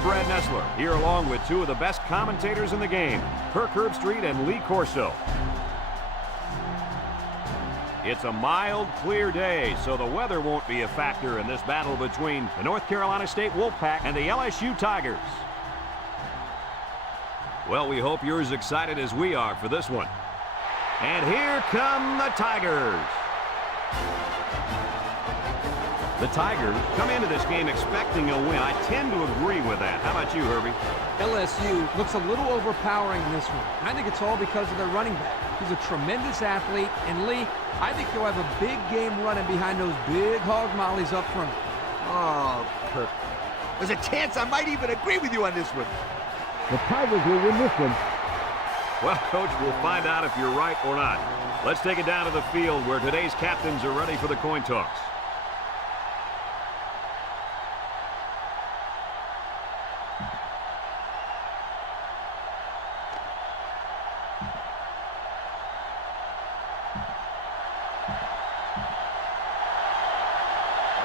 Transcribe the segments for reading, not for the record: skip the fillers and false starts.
I'm Brad Nessler, here along with two of the best commentators in the game, Kirk Herbstreit and Lee Corso. It's a mild, clear day, so the weather won't be a factor in this battle between the North Carolina State Wolfpack and the LSU Tigers. Well, we hope you're as excited as we are for this one. And here come the Tigers. The Tigers come into this game expecting a win. I tend to agree with that. How about you, Herbie? LSU looks a little overpowering in this one. I think it's all because of their running back. He's a tremendous athlete, and Lee, I think he'll have a big game running behind those big hog mollies up front. Oh, Kirk. There's a chance I might even agree with you on this one. The Tigers will win this one. Well, Coach, we'll find out if you're right or not. Let's take it down to the field where today's captains are ready for the coin toss.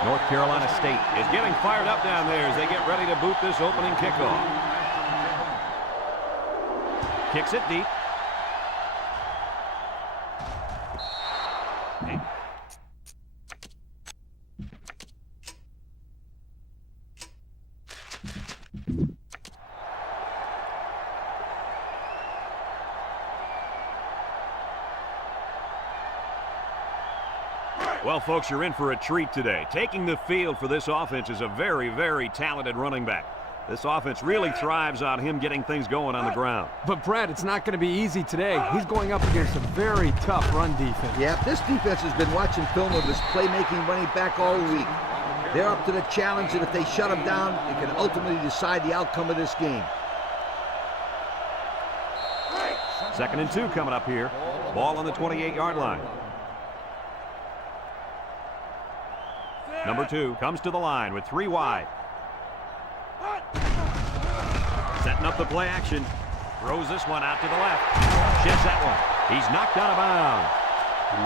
North Carolina State is getting fired up down there as they get ready to boot this opening kickoff. Kicks it deep. Well, folks, you're in for a treat today. Taking the field for this offense is a very, very talented running back. This offense really thrives on him getting things going on the ground. But, Brad, it's not going to be easy today. He's going up against a very tough run defense. Yeah, this defense has been watching film of this playmaking running back all week. They're up to the challenge, and if they shut him down, it can ultimately decide the outcome of this game. 2nd and 2 coming up here. Ball on the 28-yard line. Number 2 comes to the line with 3 wide. Setting up the play action. Throws this one out to the left. Sheds that one. He's knocked out of bounds.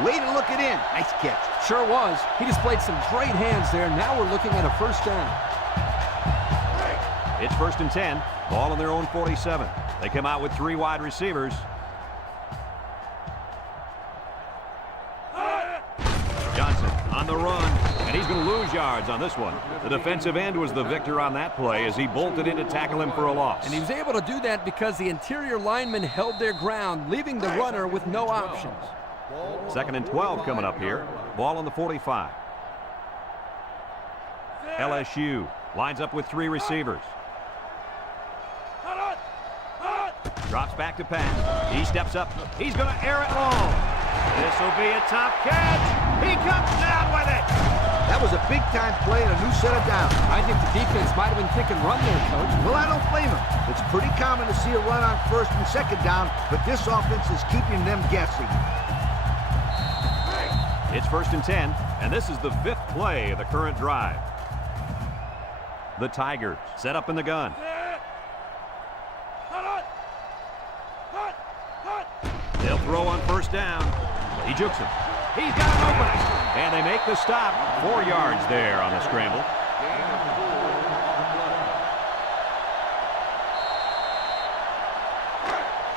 Way to look it in. Nice catch. Sure was. He displayed some great hands there. Now we're looking at a first down. It's 1st and 10. Ball on their own 47. They come out with 3 wide receivers. Johnson on the run, and he's going to lose yards on this one. The defensive end was the victor on that play as he bolted in to tackle him for a loss. And he was able to do that because the interior linemen held their ground, leaving the runner with no options. 2nd and 12 coming up here. Ball on the 45. LSU lines up with 3 receivers. Drops back to pass. He steps up. He's going to air it long. This will be a top catch. He comes down with it. That was a big-time play and a new set of downs. I think the defense might have been thinking run there, Coach. Well, I don't blame him. It's pretty common to see a run on 1st and 2nd down, but this offense is keeping them guessing. It's 1st and 10, and this is the 5th play of the current drive. The Tigers set up in the gun. They'll throw on 1st down. He jukes him. He's got an opening. And they make the stop. 4 yards there on the scramble.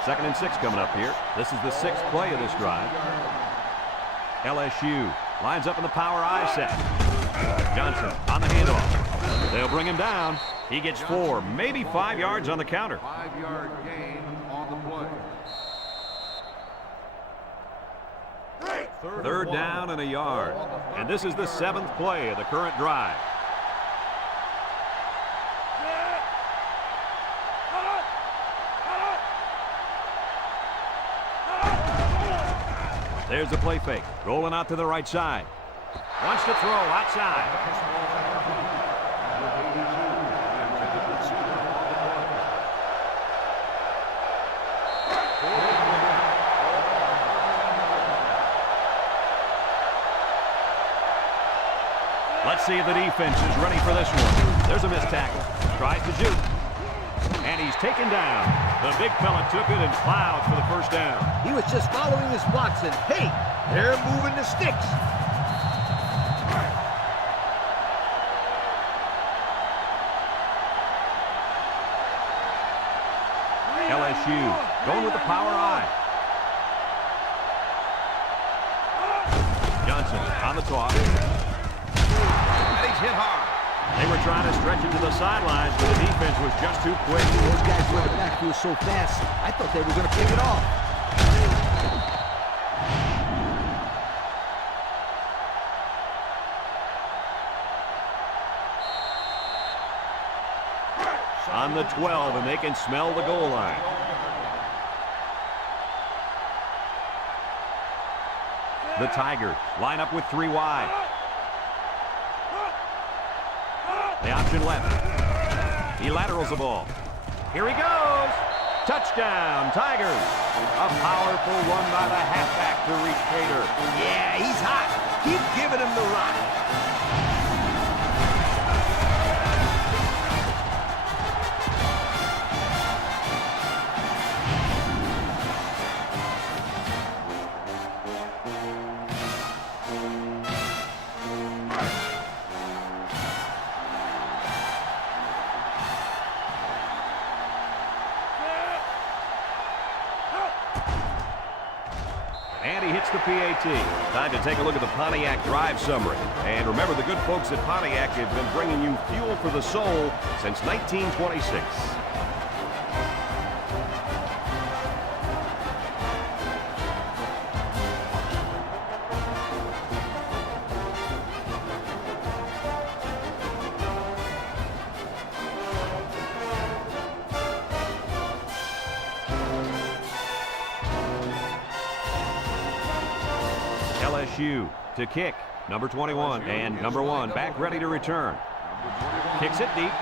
Second and 6 coming up here. This is the 6th play of this drive. LSU lines up in the power I set. Johnson on the handoff. They'll bring him down. He gets 4, maybe 5 yards on the counter. 5-yard gain on the play. 3rd down and a yard. And this is the 7th play of the current drive. There's the play fake. Rolling out to the right side. Wants to throw outside. Let's see if the defense is ready for this one. There's a missed tackle. Tries to juke. And he's taken down. The big fella took it and plowed for the 1st down. He was just following his blocks, and hey, they're moving the sticks. LSU going with the power I. Johnson on the toss. And he's hit hard. They were trying to stretch it to the sidelines, but the defense was just too quick. Those guys were in the backfield so fast, I thought they were going to pick it off. On the 12, and they can smell the goal line. The Tigers line up with 3 wide. The option left. He laterals the ball. Here he goes. Touchdown, Tigers. A powerful run by the halfback to reach Cater. Yeah, he's hot. Keep giving him the rock. And he hits the PAT. Time to take a look at the Pontiac drive summary. And remember, the good folks at Pontiac have been bringing you fuel for the soul since 1926. LSU to kick. Number 21 and number 1 back ready to return. Kicks it deep.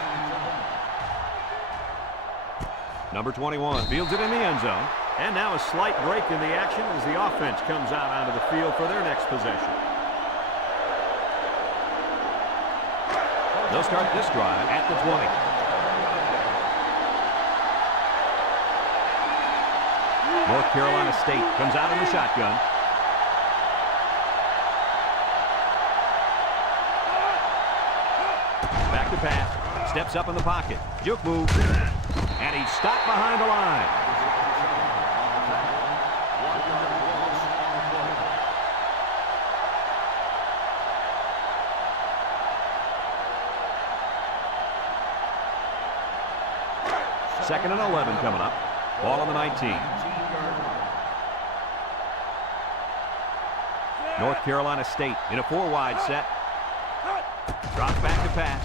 Number 21 fields it in the end zone. And now a slight break in the action as the offense comes out onto the field for their next possession. They'll start this drive at the 20. North Carolina State comes out in the shotgun. Back to pass. Steps up in the pocket. Juke move. And he's stopped behind the line. Second and 11 coming up. Ball on the 19. North Carolina State in a 4-wide set. Drops back to pass.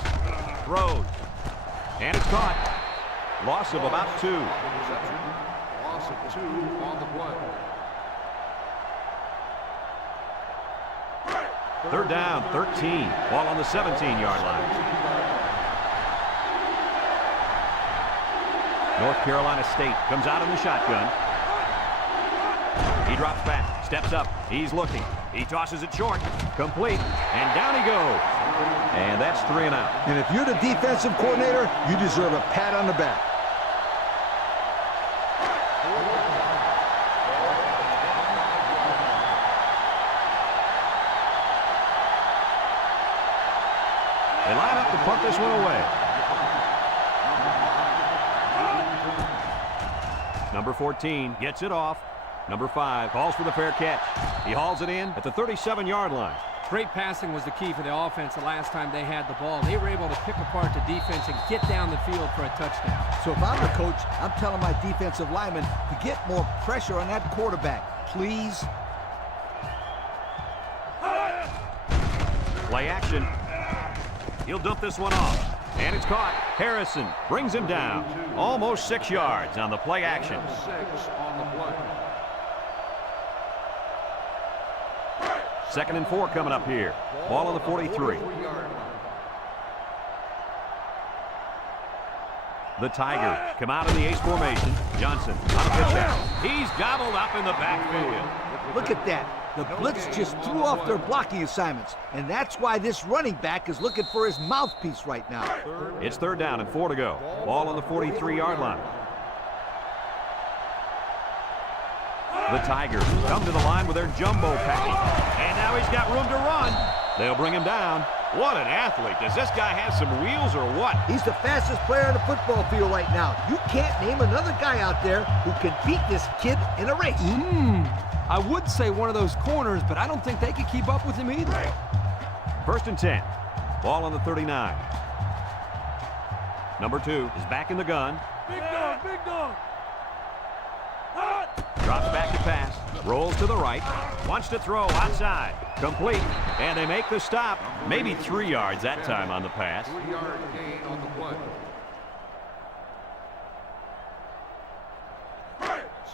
Throws. And it's caught. Loss of about 2. Loss of 2 on the play. Third down, 13. Ball on the 17-yard line. North Carolina State comes out in the shotgun. He drops back, steps up, he's looking. He tosses it short, complete, and down he goes. And that's 3 and out. And if you're the defensive coordinator, you deserve a pat on the back. They line up to punt this one away. Number 14 gets it off. Number 5 calls for the fair catch. He hauls it in at the 37-yard line. Great passing was the key for the offense the last time they had the ball. They were able to pick apart the defense and get down the field for a touchdown. So if I'm the coach, I'm telling my defensive linemen to get more pressure on that quarterback, please. Play action. He'll dump this one off. And it's caught. Harrison brings him down. Almost 6 yards on the play action. 6 on the play. Second and 4 coming up here. Ball on the 43. The Tigers come out in the ace formation. Johnson on a pitch out. He's gobbled up in the backfield. Look at that. The blitz just threw off their blocking assignments. And that's why this running back is looking for his mouthpiece right now. It's third down and 4 to go. Ball on the 43-yard line. The Tigers come to the line with their jumbo package. And now he's got room to run. They'll bring him down What an athlete. Does this guy have some wheels or what? He's the fastest player on the football field right now. You can't name another guy out there who can beat this kid in a race. I would say one of those corners, but I don't think they could keep up with him either. 1st and 10. Ball on the 39. Number 2 is back in the gun. Big dog, big dog. Drops back to pass. Rolls to the right. Wants to throw outside. Complete. And they make the stop. Maybe 3 yards that time on the pass. 3-yard gain on the play.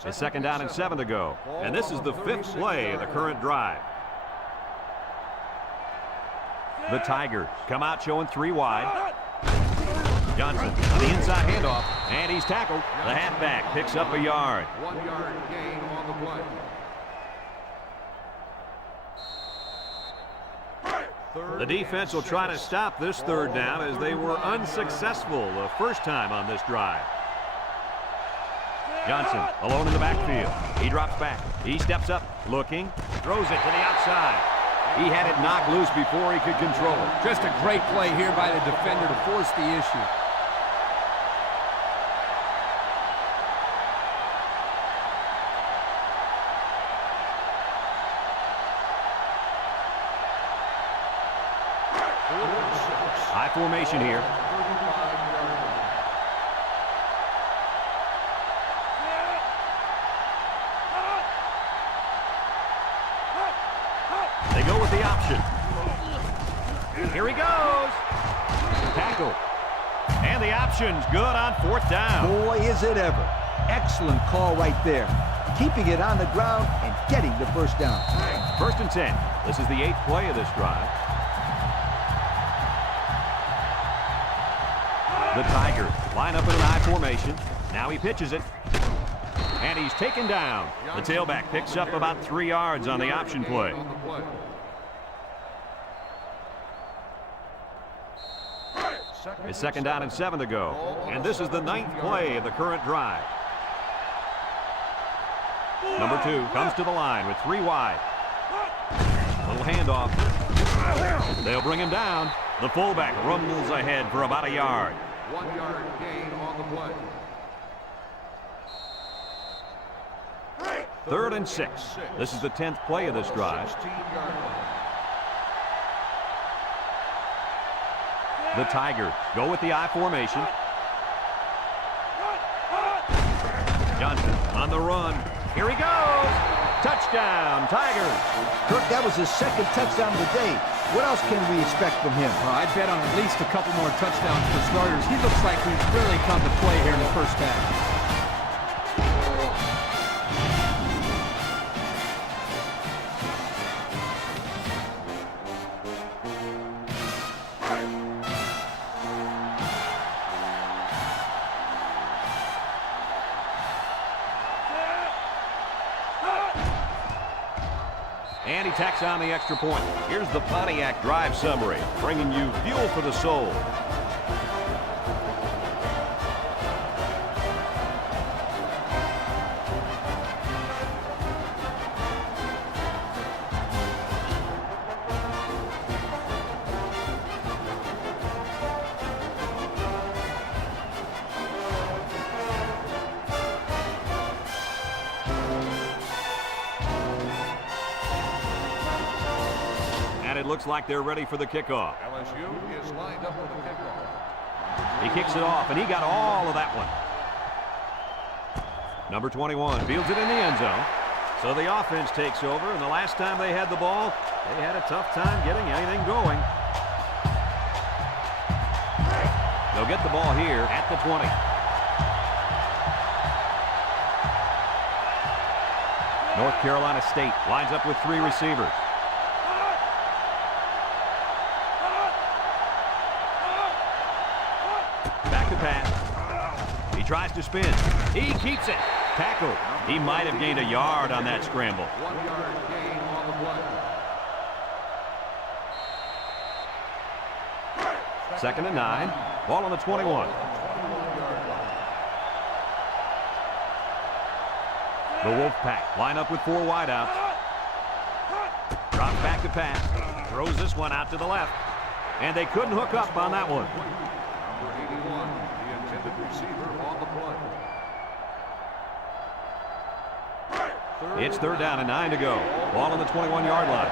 It's 2nd down and 7 to go. And this is the 5th play of the current drive. The Tigers come out showing 3 wide. Johnson on the inside handoff, and he's tackled. The halfback picks up a yard. 1-yard gain on the play. The defense will try to stop this 3rd down as they were unsuccessful the first time on this drive. Johnson alone in the backfield. He drops back. He steps up, looking, throws it to the outside. He had it knocked loose before he could control it. Just a great play here by the defender to force the issue. High formation here. They go with the option. Here he goes. Tackle. And the option's good on 4th down. Boy, is it ever. Excellent call right there. Keeping it on the ground and getting the 1st down. 1st and 10. This is the 8th play of this drive. The Tigers line up in an I formation. Now he pitches it. And he's taken down. The tailback picks up about 3 yards on the option play. It's 2nd down and 7 to go. And this is the 9th play of the current drive. Number 2 comes to the line with 3 wide. Little handoff. They'll bring him down. The fullback rumbles ahead for about a yard. 1-yard gain on the play. 3rd and 6. This is the 10th play of this drive. 16-yard line. The Tigers go with the I formation. Johnson on the run. Here he goes. Touchdown, Tigers. Kirk, that was his 2nd touchdown of the day. What else can we expect from him? I'd bet on at least a couple more touchdowns for starters. He looks like he's really come to play here in the 1st half. And he tacks on the extra point. Here's the Pontiac drive summary, bringing you fuel for the soul. And it looks like they're ready for the kickoff. LSU is lined up for the kickoff. He kicks it off, and he got all of that one. Number 21 fields it in the end zone. So the offense takes over, and the last time they had the ball, they had a tough time getting anything going. They'll get the ball here at the 20. North Carolina State lines up with 3 receivers. Back to pass. He tries to spin. He keeps it. Tackle. He might have gained a yard on that scramble. 1-yard gain on the play. 2nd and 9. Ball on the 21. The Wolfpack line up with 4 wideouts. Drops back to pass. Throws this one out to the left. and they couldn't hook up on that one. Number 81, the intended receiver on the play. It's third down and 9 to go. Ball on the 21-yard line.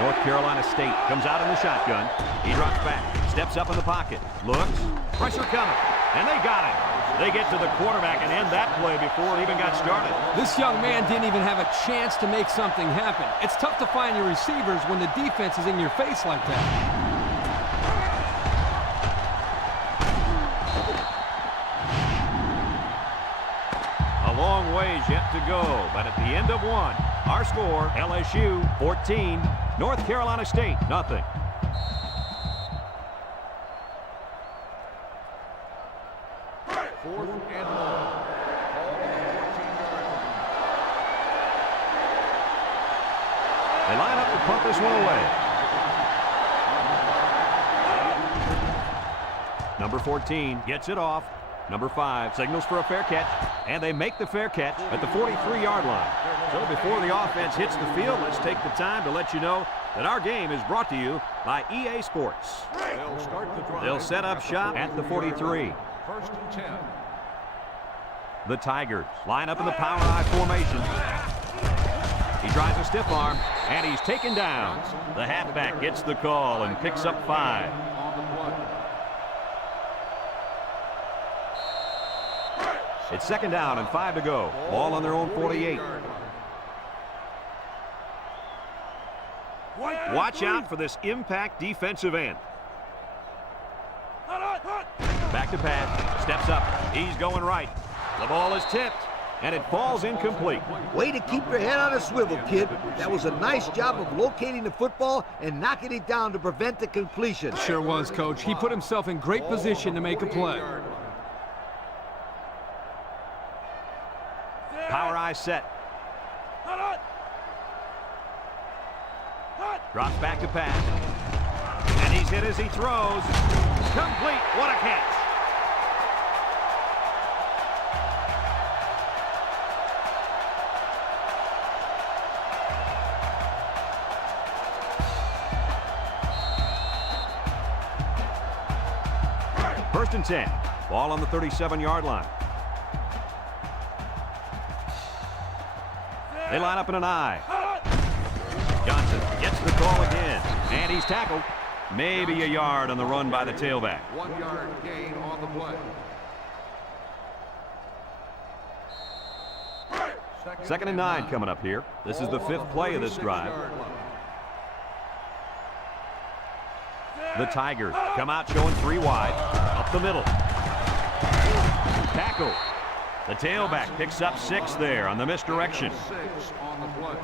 North Carolina State comes out in the shotgun. He drops back, steps up in the pocket, looks, pressure coming, and they got him. They get to the quarterback and end that play before it even got started. This young man didn't even have a chance to make something happen. It's tough to find your receivers when the defense is in your face like that. A long ways yet to go, but at the end of one, our score, LSU 14, North Carolina State nothing. Fourth and long. They line up to punt this one away. Number 14 gets it off. Number 5 signals for a fair catch, and they make the fair catch at the 43-yard line. So before the offense hits the field, let's take the time to let you know that our game is brought to you by EA Sports. They'll start the drive. They'll set up shop at the 43. First and 10. The Tigers line up in the power I formation. He tries a stiff arm, and he's taken down. The halfback gets the call and picks up 5. On the play. It's second down and 5 to go. Ball on their own 48. Watch out for this impact defensive end. Back to pass. Steps up. He's going right. The ball is tipped, and it falls incomplete. Way to keep your head on a swivel, kid. That was a nice job of locating the football and knocking it down to prevent the completion. Sure was, Coach. He put himself in great position to make a play. Power eye set. Drops back to pass. And he's hit as he throws. Complete. What a catch. First and 10. Ball on the 37-yard line. They line up in an I. Johnson gets the call again, and he's tackled. Maybe a yard on the run by the tailback. 1 yard gain on the play. Second and 9 coming up here. This is the 5th play of this drive. The Tigers come out showing 3 wide. Up the middle. Tackle. The tailback picks up 6 there on the misdirection. 6 on the play.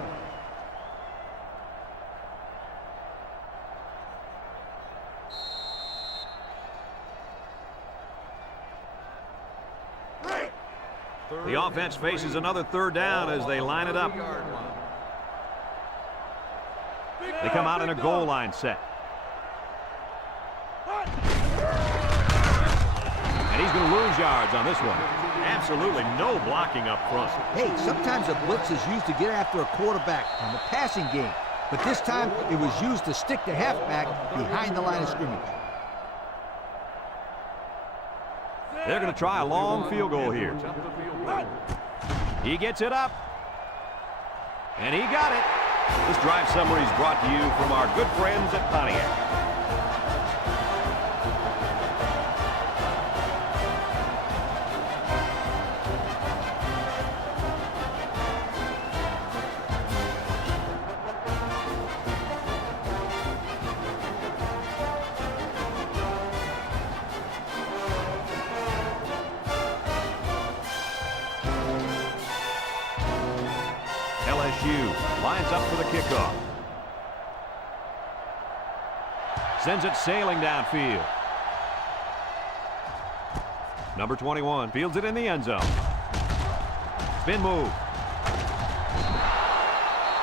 The offense faces another third down as they line it up. They come out in a goal line set. And he's going to lose yards on this one. Absolutely no blocking up front. Hey, sometimes a blitz is used to get after a quarterback on the passing game, but this time it was used to stick the halfback behind the line of scrimmage. They're going to try a long field goal here. He gets it up. And he got it. This drive summary is brought to you from our good friends at Pontiac. LSU lines up for the kickoff. Sends it sailing downfield. Number 21 fields it in the end zone. Spin move.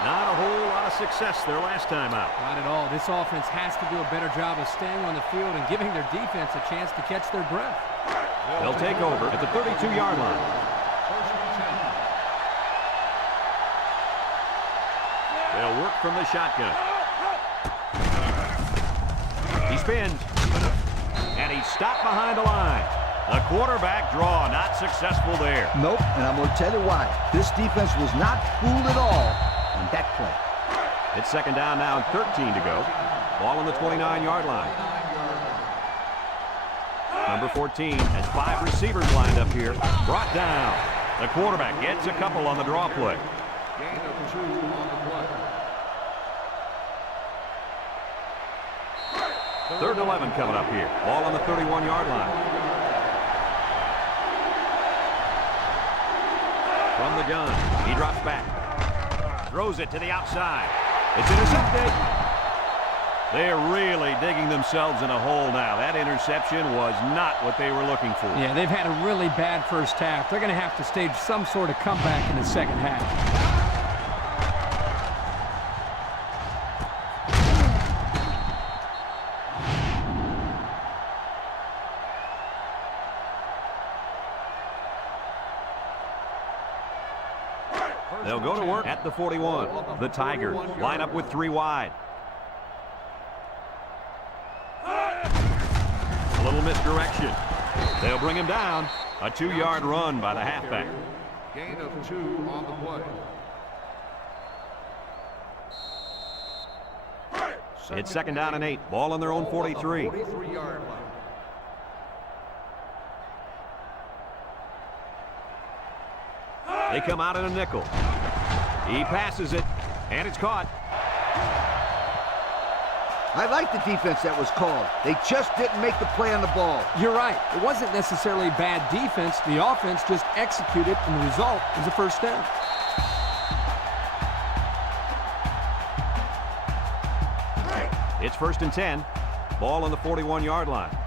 Not a whole lot of success their last time out. Not at all. This offense has to do a better job of staying on the field and giving their defense a chance to catch their breath. They'll take over at the 32-yard line. They'll work from the shotgun. He spins. And he's stopped behind the line. The quarterback draw not successful there. Nope, and I'm going to tell you why. This defense was not fooled at all on that play. It's second down now and 13 to go. Ball on the 29-yard line. Number 14 has 5 receivers lined up here. Brought down. The quarterback gets a couple on the draw play. Gain of 2 on the play. 3rd and 11 coming up here. Ball on the 31-yard line. From the gun, he drops back. Throws it to the outside. It's intercepted. They're really digging themselves in a hole now. That interception was not what they were looking for. Yeah, they've had a really bad first half. They're going to have to stage some sort of comeback in the second half. They'll go to work at the 41. The Tigers line up with 3 wide. A little misdirection. They'll bring him down. A 2-yard run by the halfback. Gain of 2 on the play. It's second down and 8. Ball on their own 43. 43-yard line. They come out in a nickel. He passes it, and it's caught. I like the defense that was called. They just didn't make the play on the ball. You're right. It wasn't necessarily bad defense. The offense just executed, and the result was a first down. It's 1st and 10. Ball on the 41-yard line.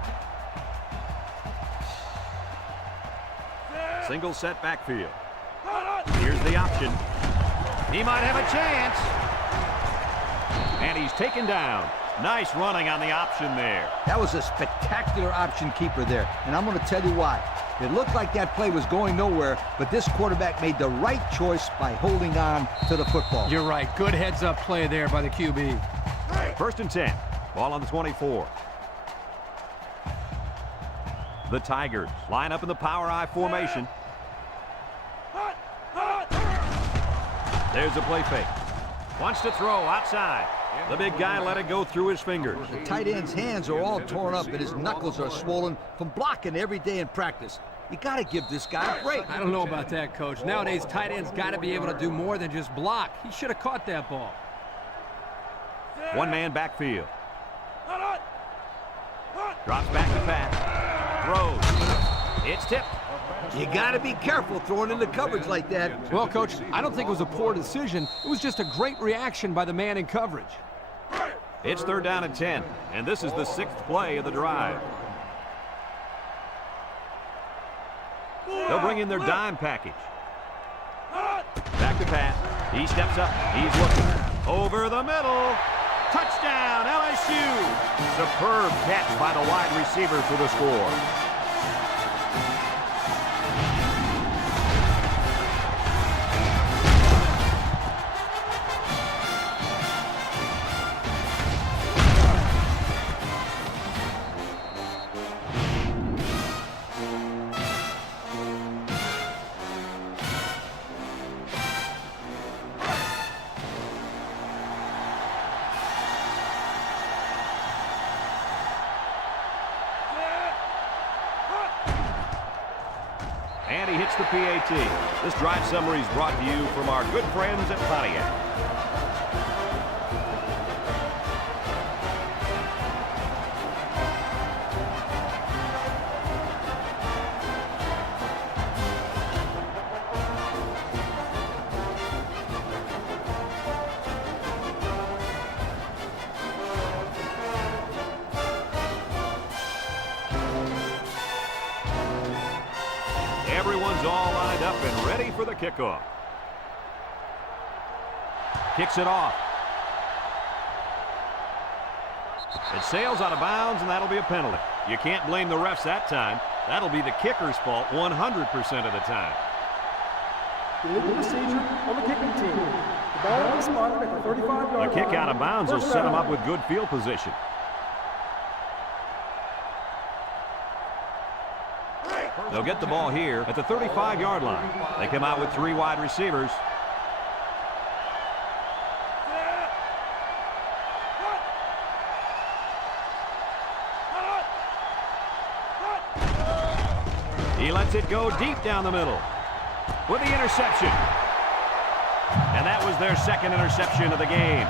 Single set backfield. Here's the option. He might have a chance. And he's taken down. Nice running on the option there. That was a spectacular option keeper there, and I'm going to tell you why. It looked like that play was going nowhere, but this quarterback made the right choice by holding on to the football. You're right. Good heads-up play there by the QB. 1st and 10. Ball on the 24. The Tigers line up in the power I formation. There's a play fake. Wants to throw outside. The big guy let it go through his fingers. The tight end's hands are all torn up and his knuckles are swollen from blocking every day in practice. You got to give this guy a break. I don't know about that, Coach. Nowadays, tight ends got to be able to do more than just block. He should have caught that ball. 1-man backfield. Drops back to pass. Throws. It's tipped. You got to be careful throwing into coverage like that. Well, Coach, I don't think it was a poor decision. It was just a great reaction by the man in coverage. It's 3rd down and 10, and this is the 6th play of the drive. They'll bring in their dime package. Back to pass. He steps up. He's looking. Over the middle. Touchdown, LSU. Superb catch by the wide receiver for the score. And he hits the PAT. This drive summary is brought to you from our good friends at Pontiac. Everyone's all lined up and ready for the kickoff. Kicks it off. It sails out of bounds, and that'll be a penalty. You can't blame the refs that time. That'll be the kicker's fault 100% of the time. Illegal procedure on the kicking team. The ball is spotted at the 35-yard line. The kick out of bounds will set them up with good field position. They'll get the ball here at the 35-yard line. They come out with 3 wide receivers. He lets it go deep down the middle with the interception. And that was their second interception of the game.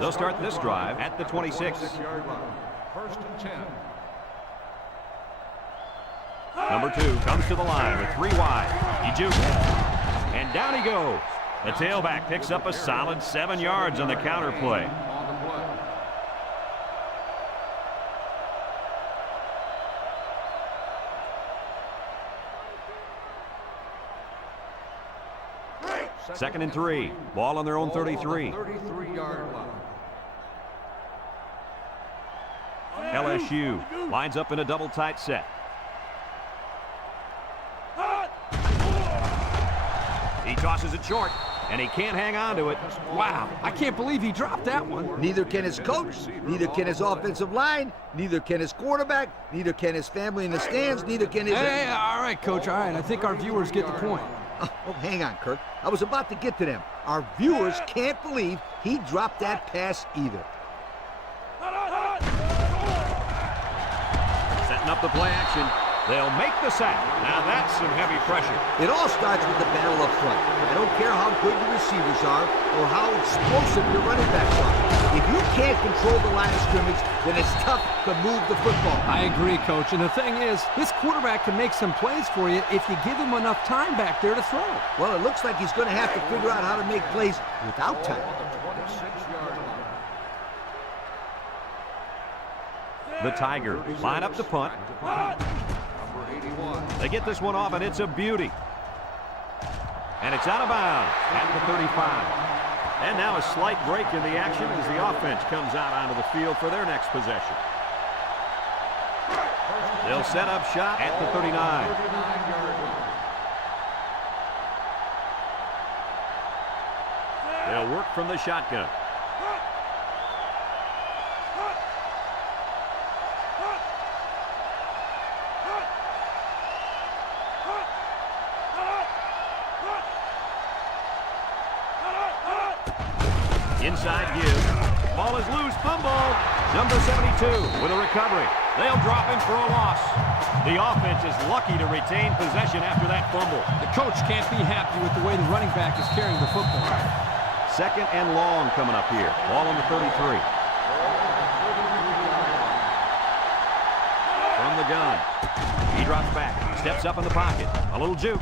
They'll start this drive at the 26. First and 10. Number 2 comes to the line with 3 wide. He jukes. And down he goes. The tailback picks up a solid 7 yards on the counter play. On the play. Second and 3. Ball on their own 33. 33-yard line. LSU lines up in a double tight set. He tosses it short, and he can't hang on to it. Wow, I can't believe he dropped that one. Neither can his coach, neither can his offensive line, neither can his quarterback, neither can his family in the stands, neither can his... Hey, all right, Coach, all right. I think our viewers get the point. Oh, hang on, Kirk. I was about to get to them. Our viewers can't believe he dropped that pass either. Setting up the play action. They'll make the sack. Now that's some heavy pressure. It all starts with the battle up front. I don't care how good the receivers are or how explosive your running backs are. If you can't control the line of scrimmage, then it's tough to move the football. I agree, Coach. And the thing is, this quarterback can make some plays for you if you give him enough time back there to throw. Well, it looks like he's going to have to figure out how to make plays without time. On the 26-yard line. The Tigers line up the punt. Number 81. They get this one off, and it's a beauty. And it's out of bounds at the 35. And now a slight break in the action as the offense comes out onto the field for their next possession. They'll set up shop at the 39. 39-yard line. They'll work from the shotgun. Inside give. Ball is loose. Fumble. Number 72 with a recovery. They'll drop him for a loss. The offense is lucky to retain possession after that fumble. The coach can't be happy with the way the running back is carrying the football. Second and long coming up here. Ball on the 33. From the gun. He drops back. Steps up in the pocket. A little juke.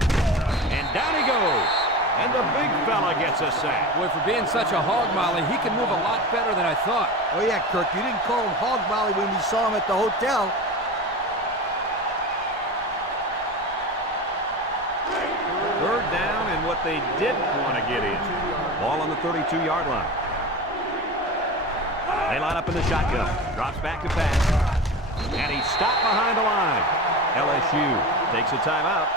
And down he goes. And the big fella gets a sack. Boy, for being such a hog molly, he can move a lot better than I thought. Oh, yeah, Kirk, you didn't call him Hog Molly when we saw him at the hotel. Third down and what they didn't want to get in. Ball on the 32-yard line. They line up in the shotgun. Drops back to pass. And he's stopped behind the line. LSU takes a timeout.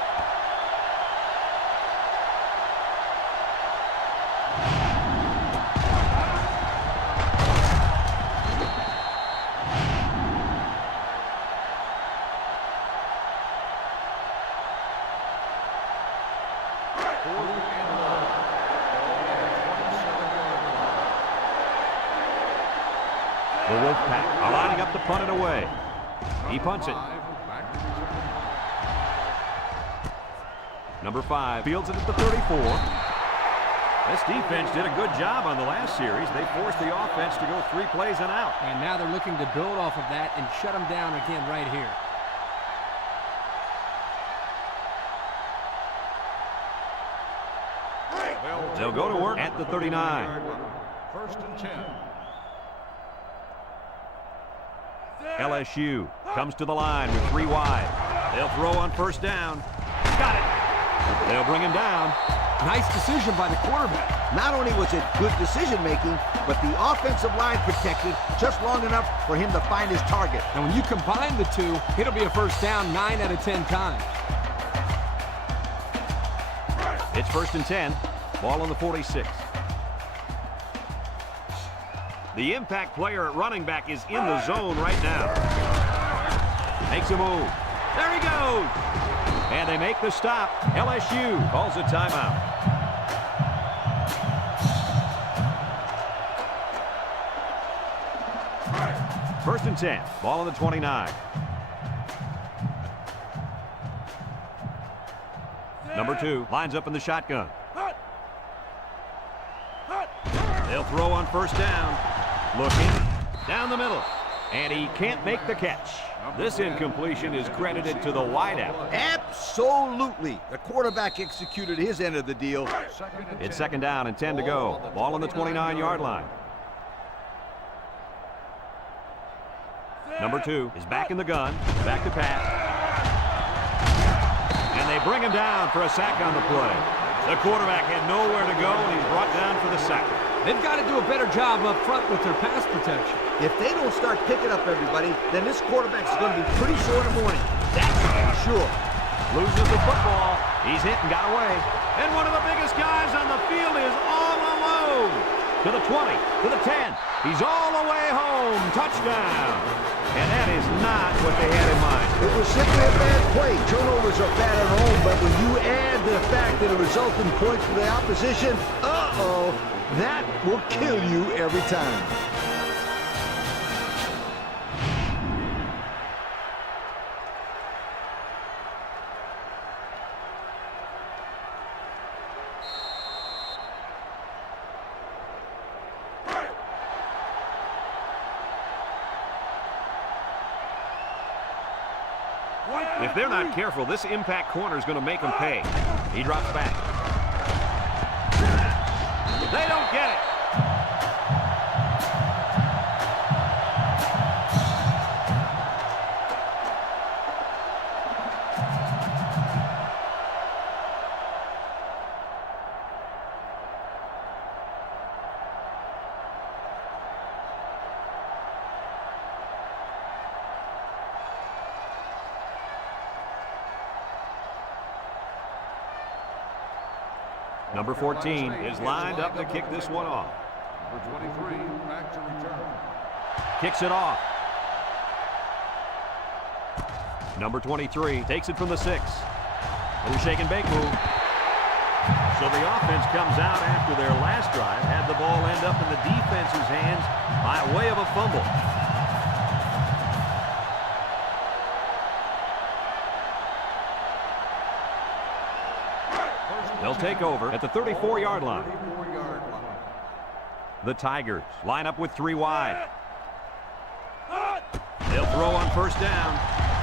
The Wolfpack are lining up to punt it away. He punts it. Number 5 fields it at the 34. This defense did a good job on the last series. They forced the offense to go 3 plays and out. And now they're looking to build off of that and shut them down again right here. They'll go to work at the 39. First and 10. LSU comes to the line with 3 wide. They'll throw on first down. Got it. They'll bring him down. Nice decision by the quarterback. Not only was it good decision-making, but the offensive line protected just long enough for him to find his target. And when you combine the two, it'll be a first down 9 out of 10 times. It's 1st and 10. Ball on the 46. The impact player at running back is in the zone right now. Makes a move. There he goes. And they make the stop. LSU calls a timeout. First and 10. Ball on the 29. Number 2 lines up in the shotgun. They'll throw on first down. Looking down the middle. And he can't make the catch. This incompletion is credited to the wideout. Absolutely. The quarterback executed his end of the deal. It's 2nd down and 10 to go. Ball on the 29-yard line. Number 2 is back in the gun. Back to pass. And they bring him down for a sack on the play. The quarterback had nowhere to go, and he's brought down for the sack. They've got to do a better job up front with their pass protection. If they don't start picking up everybody, then this quarterback's going to be pretty sore in the morning. That's for sure. Loses the football. He's hit and got away. And one of the biggest guys on the field is all alone. To the 20, to the 10. He's all the way home. Touchdown. And that is not what they had in mind. It was simply a bad play. Turnovers are bad at home, but when you add the fact that it resulted in points for the opposition, that will kill you every time. If they're not careful, this impact corner is going to make them pay. He drops back. They don't get it. Number 14 is lined up to kick this one off. Number 23, back to return. Kicks it off. Number 23 takes it from the 6. Little shake and bake move. So the offense comes out after their last drive, had the ball end up in the defense's hands by way of a fumble. They'll take over at the 34-yard line. The Tigers line up with 3 wide. They'll throw on first down.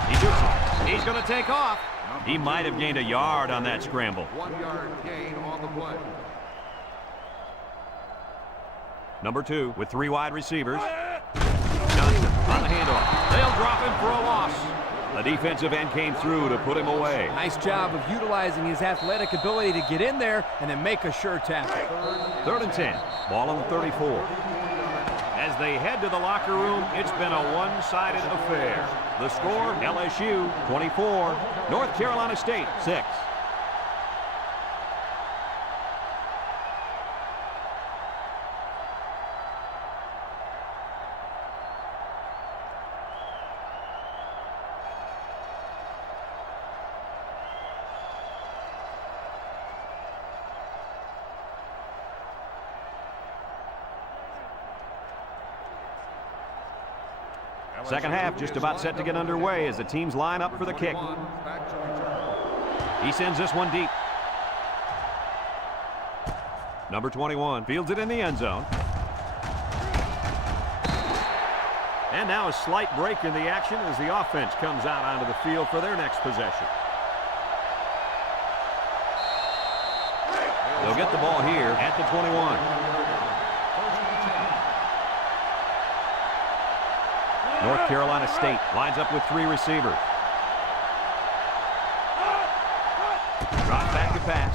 He shoots it. He's going to take off. He might have gained a yard on that scramble. 1-yard gain on the play. Number 2 with 3 wide receivers. Johnson on the handoff. They'll drop him for a loss. The defensive end came through to put him away. Nice job of utilizing his athletic ability to get in there and then make a sure tackle. 3rd and 10. Ball on the 34. As they head to the locker room, it's been a one-sided affair. The score, LSU 24, North Carolina State 6. Second half just about set to get underway as the teams line up for the kick. He sends this one deep. Number 21 fields it in the end zone. And now a slight break in the action as the offense comes out onto the field for their next possession. They'll get the ball here at the 21. North Carolina State lines up with 3 receivers. Drop back to pass.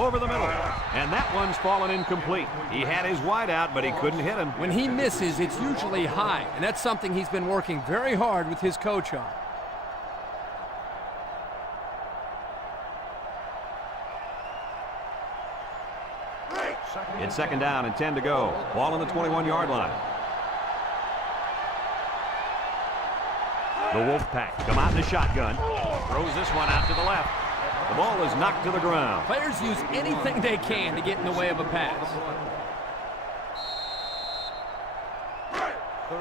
over the middle. And that one's fallen incomplete. He had his wide out, but he couldn't hit him. When he misses, it's usually high, and that's something he's been working very hard with his coach on. It's second down and 10 to go. Ball on the 21-yard line. The Wolfpack come out in the shotgun. Throws this one out to the left. The ball is knocked to the ground. Players use anything they can to get in the way of a pass.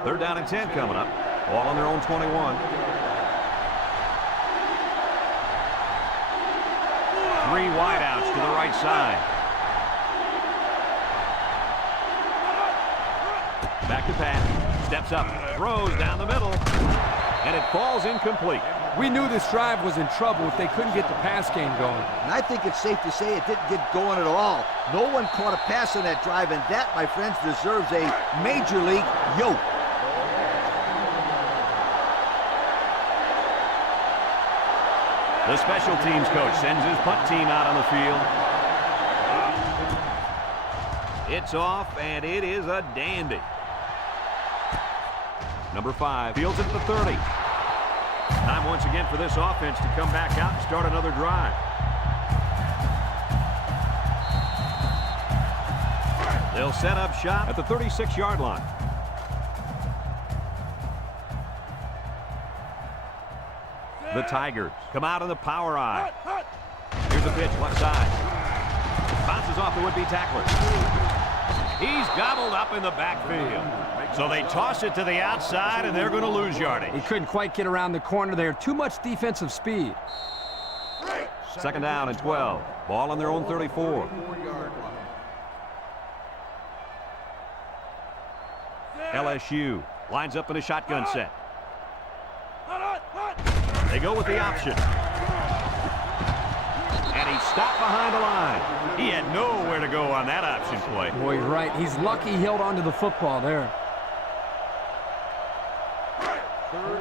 Third down and 10 coming up. Ball on their own 21. 3 wideouts to the right side. Back to pass. Steps up. Throws down the middle. And it falls incomplete. We knew this drive was in trouble if they couldn't get the pass game going. And I think it's safe to say it didn't get going at all. No one caught a pass on that drive, and that, my friends, deserves a major league yoke. The special teams coach sends his punt team out on the field. It's off, and it is a dandy. Number 5 fields it at the 30. Time once again for this offense to come back out and start another drive. They'll set up shop at the 36-yard line. The Tigers come out in the power eye. Here's a pitch left side. Bounces off the would-be tackler. He's gobbled up in the backfield. So they toss it to the outside, and they're going to lose yardage. He couldn't quite get around the corner there. Too much defensive speed. Second down and 12. Ball on their own 34. LSU lines up in a shotgun set. They go with the option. And he stopped behind the line. He had nowhere to go on that option play. Boy, you're right. He's lucky he held onto the football there.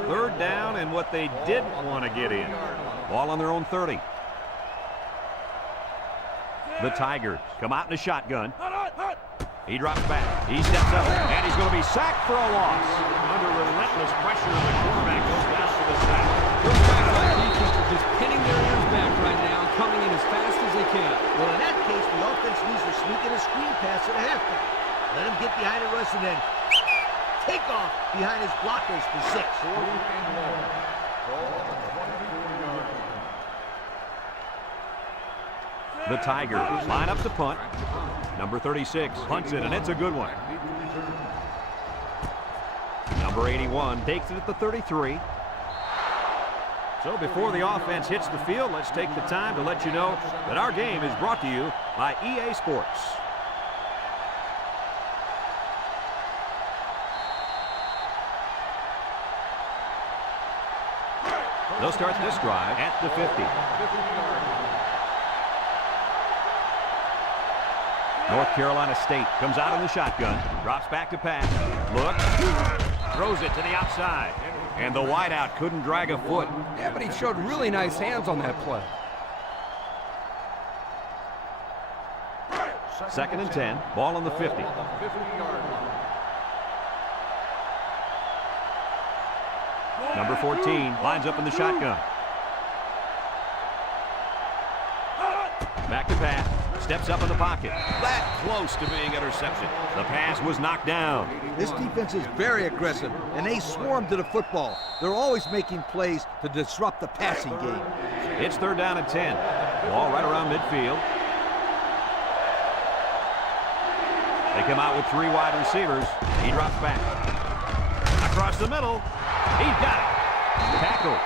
Third down and what they didn't want to get in. Ball on their own 30. The Tigers come out in a shotgun. He drops back. He steps up, and he's going to be sacked for a loss. Under relentless pressure, the quarterback goes down for the sack. Those guys on the defense are just pinning their ears back right now, coming in as fast as they can. Well, in that case, the offense needs to sneak in a screen pass at a halfback. Let him get behind the rush and then take off behind his blockers for 6. The Tigers line up to punt. Number 36 punts it, and it's a good one. Number 81 takes it at the 33. So before the offense hits the field, let's take the time to let you know that our game is brought to you by EA Sports. They'll start this drive at the 50. North Carolina State comes out in the shotgun, drops back to pass, looks, throws it to the outside, and the wideout couldn't drag a foot. Yeah, but he showed really nice hands on that play. Second and 10, ball on the 50. Number 14 lines up in the shotgun. Back to pass. Steps up in the pocket. That close to being intercepted. The pass was knocked down. This defense is very aggressive, and they swarm to the football. They're always making plays to disrupt the passing game. It's third down and 10. Ball right around midfield. They come out with 3 wide receivers. He drops back. Across the middle. He got it. Tackle.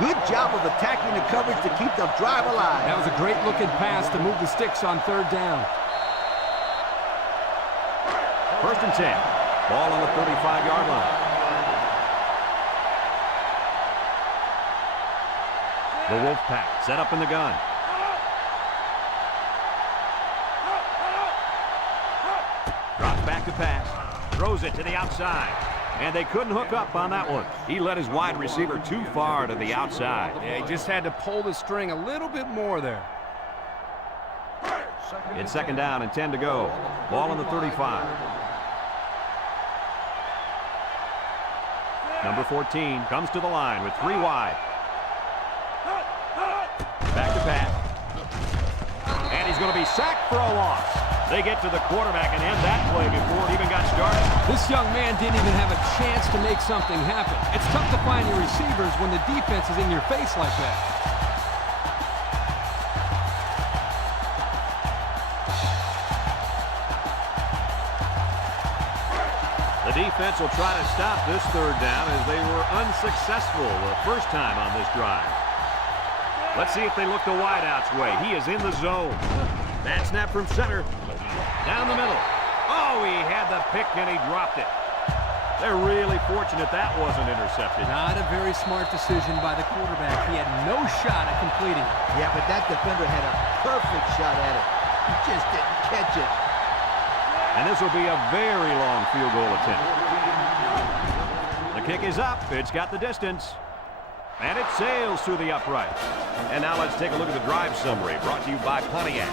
Good job of attacking the coverage to keep the drive alive. That was a great-looking pass to move the sticks on third down. First and 10. Ball on the 35-yard line. The Wolfpack set up in the gun. Drops back to pass. Throws it to the outside. And they couldn't hook up on that one. He led his wide receiver too far to the outside. Yeah, he just had to pull the string a little bit more there. It's second down and 10 to go. Ball on the 35. Number 14 comes to the line with 3 wide. Back to pass. And he's going to be sacked for a loss. They get to the quarterback and end that play before it even got started. This young man didn't even have a chance to make something happen. It's tough to find your receivers when the defense is in your face like that. The defense will try to stop this third down as they were unsuccessful the first time on this drive. Let's see if they look the wideout's way. He is in the zone. That snap from center. Down the middle. Oh, he had the pick and he dropped it. They're really fortunate that wasn't intercepted. Not a very smart decision by the quarterback. He had no shot at completing it. Yeah, but that defender had a perfect shot at it. He just didn't catch it. And this will be a very long field goal attempt. The kick is up. It's got the distance. And it sails through the upright. And now let's take a look at the drive summary brought to you by Pontiac.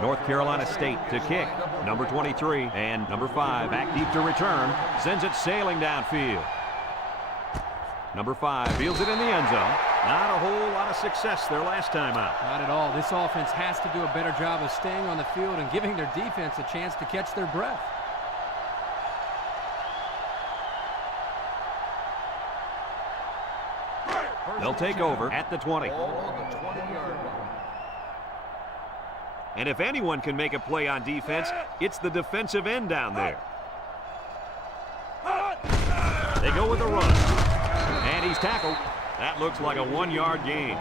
North Carolina State to kick. Number 23 and number 5 back deep to return. Sends it sailing downfield. Number 5 fields it in the end zone. Not a whole lot of success their last time out. Not at all. This offense has to do a better job of staying on the field and giving their defense a chance to catch their breath. They'll take over at the 20. And if anyone can make a play on defense, it's the defensive end down there. They go with a run. And he's tackled. That looks like a 1-yard gain.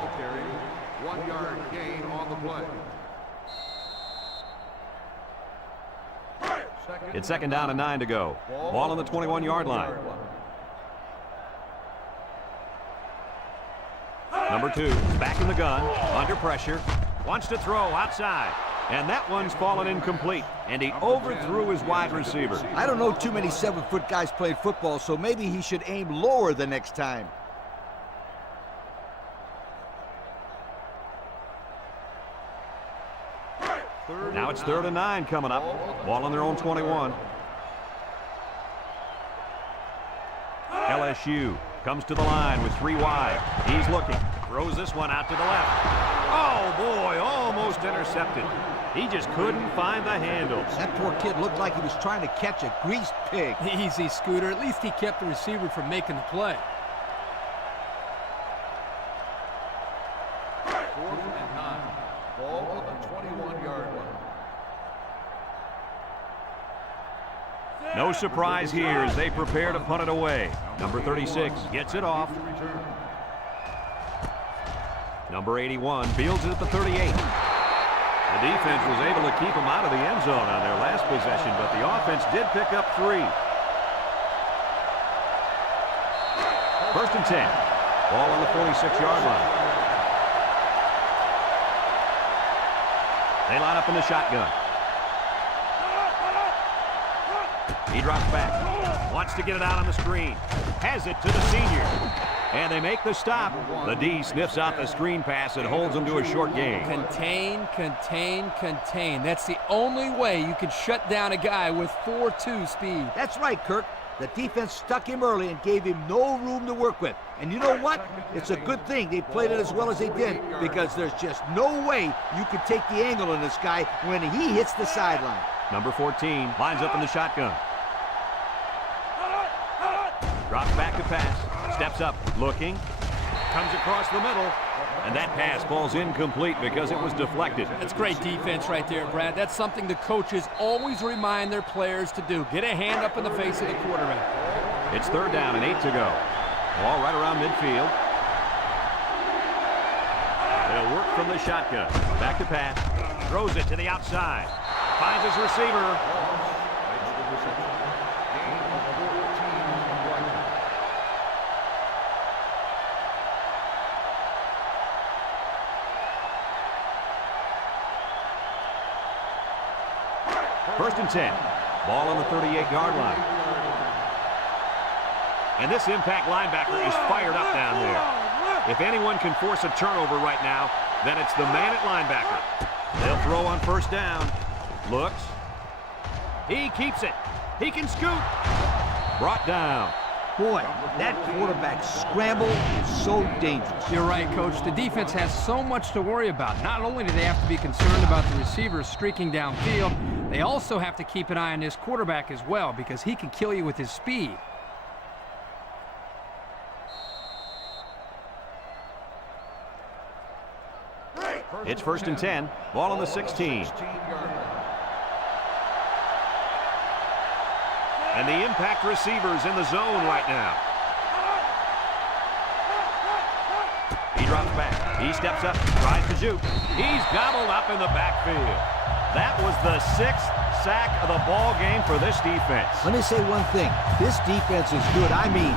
1-yard gain on the play. It's second down and 9 to go. Ball on the 21-yard line. Number 2 is back in the gun, under pressure. Wants to throw outside. And that one's fallen incomplete. And he overthrew his wide receiver. I don't know too many 7-foot guys playing football, so maybe he should aim lower the next time. Now it's 3rd and 9 coming up. Ball on their own 21. LSU comes to the line with 3 wide. He's looking. Throws this one out to the left. Oh, boy, almost intercepted. He just couldn't find the handle. That poor kid looked like he was trying to catch a greased pig. Easy, Scooter. At least he kept the receiver from making the play. 4th and 9. Ball on the 21-yard line. No surprise here as they prepare to punt it away. Number 36 gets it off. Number 81 fields it at the 38. The defense was able to keep them out of the end zone on their last possession, but the offense did pick up 3. 1st and 10. Ball on the 46-yard line. They line up in the shotgun. He drops back. Wants to get it out on the screen. Has it to the senior. And they make the stop. The D sniffs out the screen pass and holds them to a short gain. Contain, contain, contain. That's the only way you can shut down a guy with 4.2 speed. That's right, Kirk. The defense stuck him early and gave him no room to work with. And you know what? It's a good thing they played it as well as they did, because there's just no way you can take the angle on this guy when he hits the sideline. Number 14 lines up in the shotgun. Drops back to pass. Steps up, looking. Comes across the middle. And that pass falls incomplete because it was deflected. That's great defense right there, Brad. That's something the coaches always remind their players to do. Get a hand up in the face of the quarterback. It's 3rd down and 8 to go. Ball right around midfield. They'll work from the shotgun. Back to pass. Throws it to the outside. Finds his receiver. first and 10. Ball on the 38-yard line. And this impact linebacker is fired up down there. If anyone can force a turnover right now, then it's the man at linebacker. They'll throw on first down. Looks. He keeps it. He can scoot. Brought down. Boy, that quarterback scramble is so dangerous. You're right, Coach. The defense has so much to worry about. Not only do they have to be concerned about the receivers streaking downfield, they also have to keep an eye on this quarterback as well because he can kill you with his speed. It's first and 10. Ball on the 16. And the impact receiver's in the zone right now. He drops back. He steps up, tries to juke. He's gobbled up in the backfield. That was the 6th sack of the ball game for this defense. Let me say one thing. This defense is good. I mean,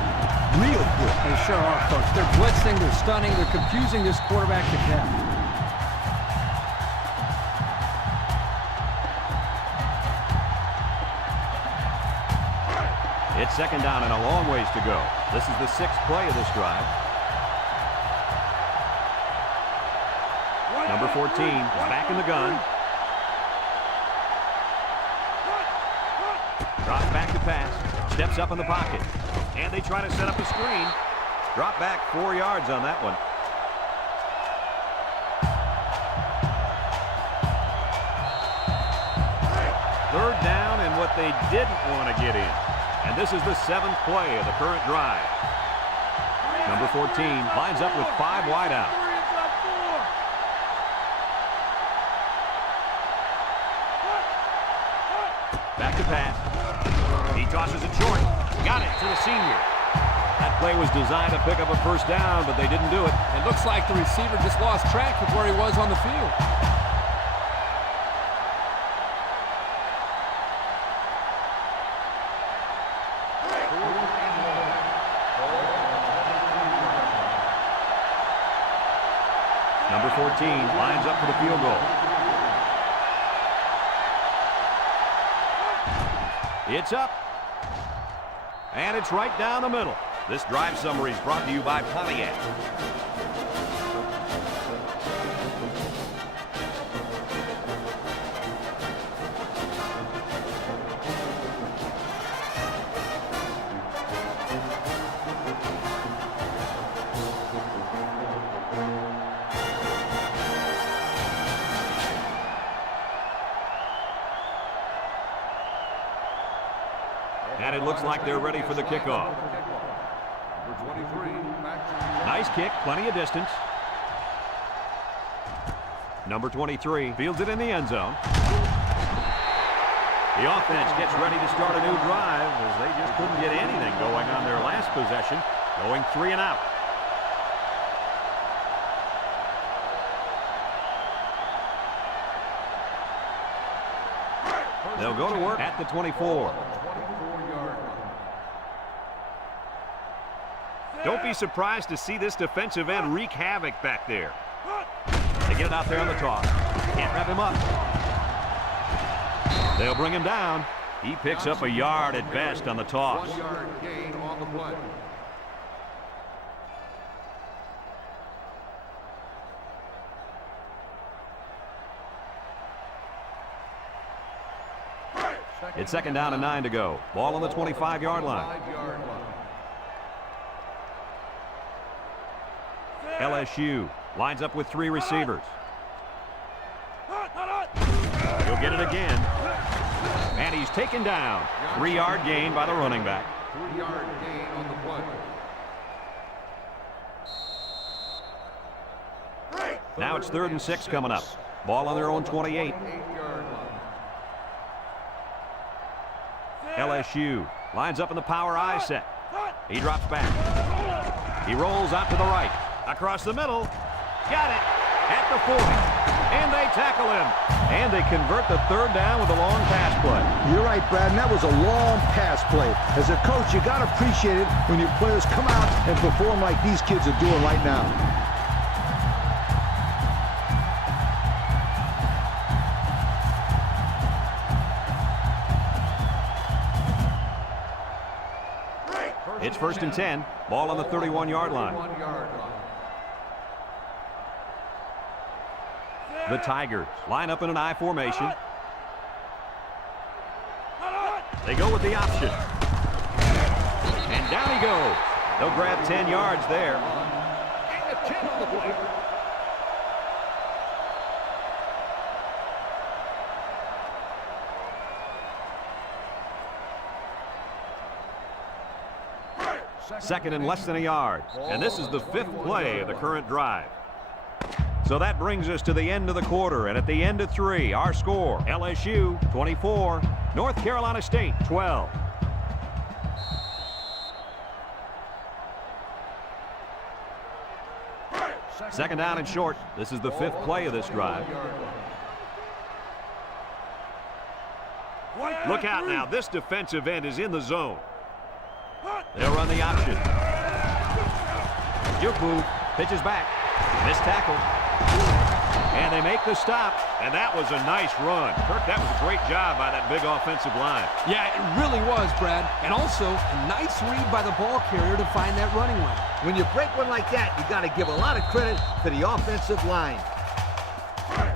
real good. They sure are, Coach. They're blitzing, they're stunning, they're confusing this quarterback to death. It's second down and a long ways to go. This is the 6th play of this drive. Number 14 is back in the gun. Drops back to pass. Steps up in the pocket. And they try to set up a screen. Drop back 4 yards on that one. Third down and what they didn't want to get in. And this is the 7th play of the current drive. Number 14 lines up with 5 wideouts. Back to pass. He tosses it short. Got it to the senior. That play was designed to pick up a first down, but they didn't do it. It looks like the receiver just lost track of where he was on the field. Number 14 lines up for the field goal. It's up. And it's right down the middle. This drive summary is brought to you by Pontiac. And it looks like they're ready for the kickoff. Nice kick, plenty of distance. Number 23 fields it in the end zone. The offense gets ready to start a new drive as they just couldn't get anything going on their last possession, going 3 and out. They'll go to work at the 24. Don't be surprised to see this defensive end wreak havoc back there. They get it out there on the toss. Can't wrap him up. They'll bring him down. He picks up a yard at best on the toss. 1 yard gain on the play. It's second down and 9 to go. Ball on the 25-yard line. LSU lines up with 3 receivers. He'll get it again. And he's taken down. 3-yard gain by the running back. 3-yard gain on the play. Now it's 3rd and 6 coming up. Ball on their own 28. 8-yard line. LSU lines up in the power I set. He drops back. He rolls out to the right. Across the middle. Got it. At the 40. And they tackle him. And they convert the 3rd down with a long pass play. You're right, Brad, and that was a long pass play. As a coach, you got to appreciate it when your players come out and perform like these kids are doing right now. It's 1st and 10. Ball on the 31-yard line. The Tigers line up in an I formation. They go with the option. And down he goes. They'll grab 10 yards there. Second and less than a yard. And this is the 5th play of the current drive. So that brings us to the end of the quarter. And at the end of 3, our score, LSU 24, North Carolina State 12. Second down and short. This is the 5th play of this drive. Look out now. This defensive end is in the zone. They'll run the option. Juke move. Pitches back. Missed tackle. And they make the stop. And that was a nice run. Kirk, that was a great job by that big offensive line. Yeah, it really was, Brad. And also, a nice read by the ball carrier to find that running lane. When you break one like that, you got to give a lot of credit to the offensive line.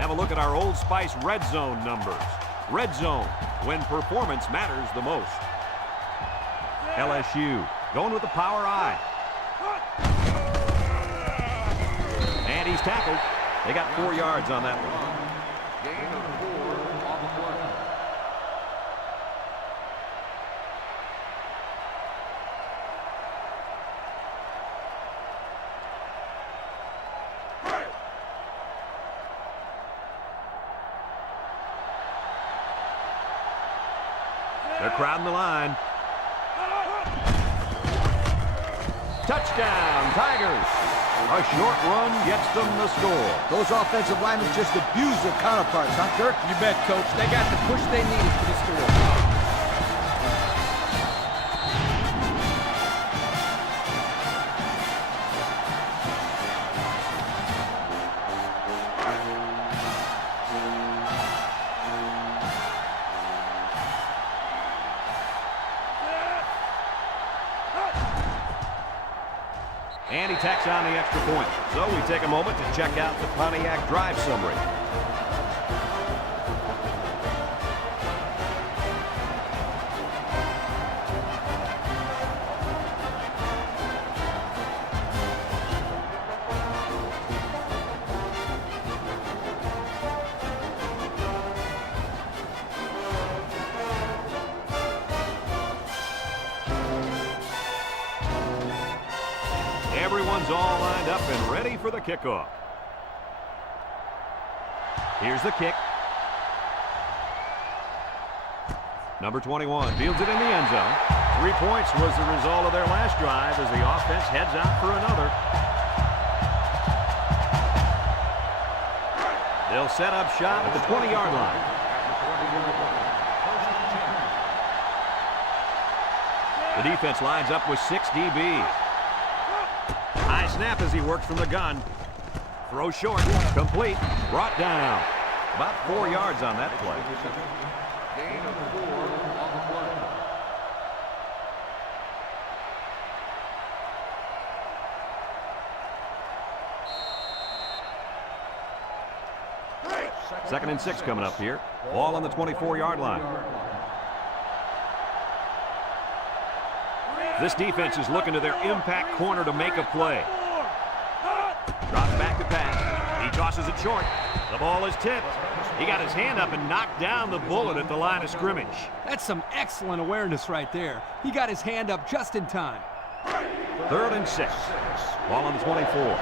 Have a look at our Old Spice red zone numbers. Red zone, when performance matters the most. LSU going with the power I. And he's tackled. They got 4 yards on that one. Gain of 4 on the play. They're crowding the line. Touchdown, Tigers. A short run gets them the score. Those offensive linemen just abuse their counterparts, huh, Kirk? You bet, Coach. They got the push they needed for the score. And he tacks on the extra point. So we take a moment to check out the Pontiac drive summary. Everyone's all lined up and ready for the kickoff. Here's the kick. Number 21 fields it in the end zone. 3 points was the result of their last drive as the offense heads out for another. They'll set up shop at the 20-yard line. The defense lines up with 6 DBs. High snap as he works from the gun. Throw short, complete, brought down. About 4 yards on that play. Gain of 4 on the play. Second and 6 coming up here. Ball on the 24-yard line. This defense is looking to their impact corner to make a play. Drops back to pass. He tosses it short. The ball is tipped. He got his hand up and knocked down the bullet at the line of scrimmage. That's some excellent awareness right there. He got his hand up just in time. 3rd and 6. Ball on the 24.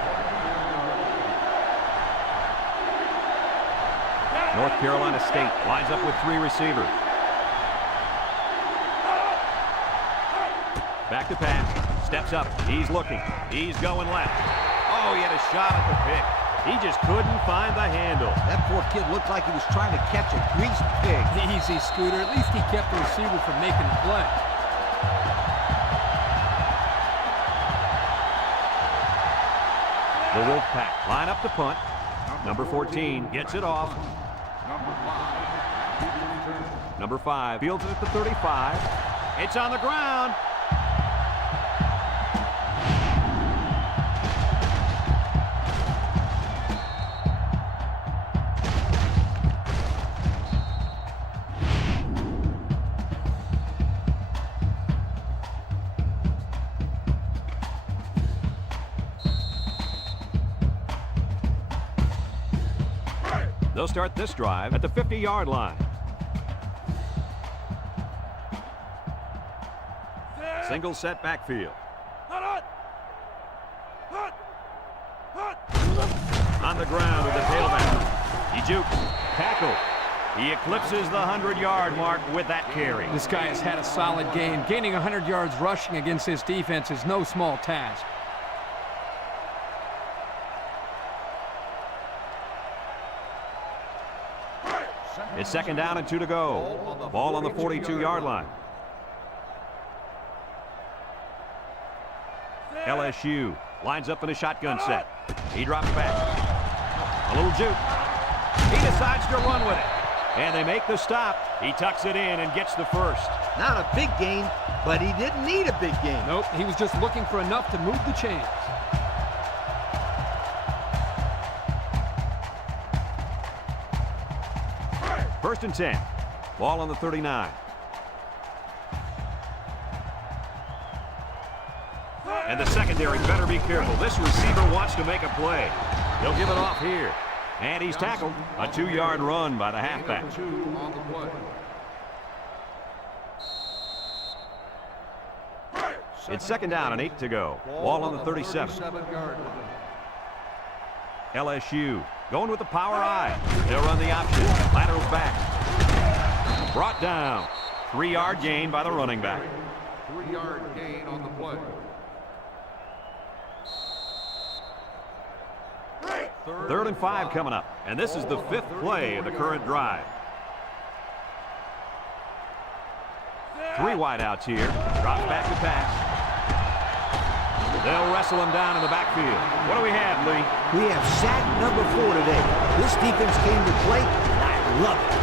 North Carolina State lines up with 3 receivers. Back to pass. Steps up. He's looking. He's going left. Oh, he had a shot at the pick. He just couldn't find the handle. That poor kid looked like he was trying to catch a greased pig. Easy, Scooter. At least he kept the receiver from making the play. The Wolfpack line up to punt. Number 14 gets it off. Number 5 fields it at the 35. It's on the ground. They'll start this drive at the 50-yard line. Single set backfield. On the ground with the tailback. He jukes. Tackle. He eclipses the 100-yard mark with that carry. This guy has had a solid game. Gaining 100 yards rushing against his defense is no small task. It's second down and 2 to go. Ball on the 42-yard line. LSU lines up in a shotgun set. He drops back. A little juke. He decides to run with it. And they make the stop. He tucks it in and gets the first. Not a big gain, but he didn't need a big gain. Nope, he was just looking for enough to move the chains. First and 10. Ball on the 39. And the secondary better be careful. This receiver wants to make a play. He'll give it off here. And he's tackled. A 2-yard run by the halfback. It's second down and 8 to go. Ball on the 37. LSU going with the power I. They'll run the option. Laterals back. Brought down. 3-yard gain by the running back. 3-yard gain on the play. Third and 5 coming up. And this is the 5th play of the current drive. 3 wideouts here. Drops back to pass. They'll wrestle him down in the backfield. What do we have, Lee? We have sack number 4 today. This defense came to play, and I love it.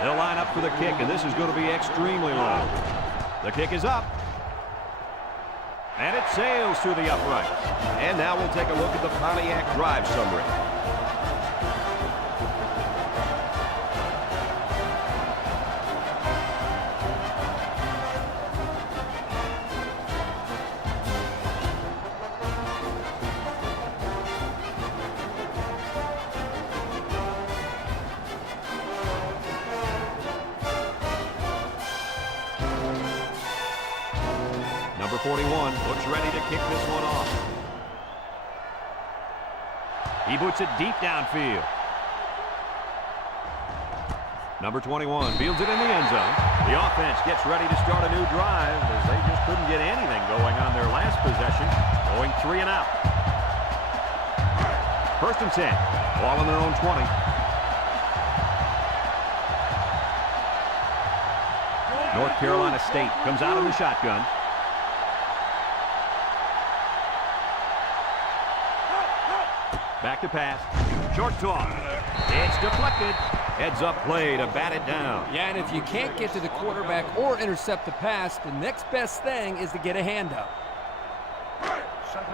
They'll line up for the kick, and this is going to be extremely low. The kick is up. And it sails through the uprights. And now we'll take a look at the Pontiac drive summary. Number 41 looks ready to kick this one off. He boots it deep downfield. Number 21 fields it in the end zone. The offense gets ready to start a new drive as they just couldn't get anything going on their last possession, going 3 and out. First and 10. Ball on their own 20. North Carolina State comes out of the shotgun. Back to pass. Short toss. It's deflected. Heads up play to bat it down. Yeah, and if you can't get to the quarterback or intercept the pass, the next best thing is to get a hand up.